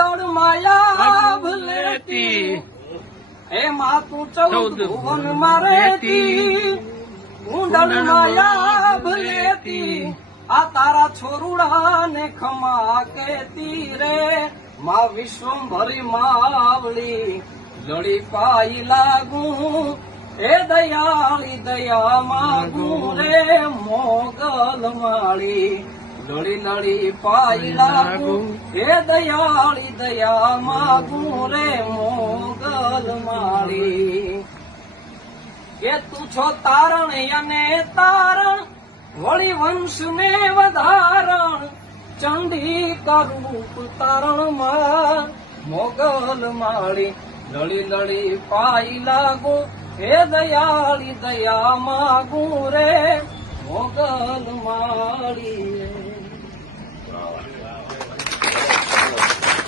કુંડળ માયા ભલેતી હે માતું 14 ભુવન મારેતી કુંડળ માયા ભલેતી આ તારા છોરુડા ને ખમા કેતી રે માં વિશ્વંભરી માવળી લડી પાઈ લાગુ હે દયાળી દયા માગું રે મોગલ માળી લડી લડી પાઈ લાગુ હે દયાળી દયા માગું રે મોગલ માળી કે તું છો તારણ અને તારણ વળી વંશ ને વધારણ ચંડી કરૂપ તારણ માં મોગલ માળી લડી લડી પાઈ લાગુ હે દયાળી દયા માગું રે મોગલ માળી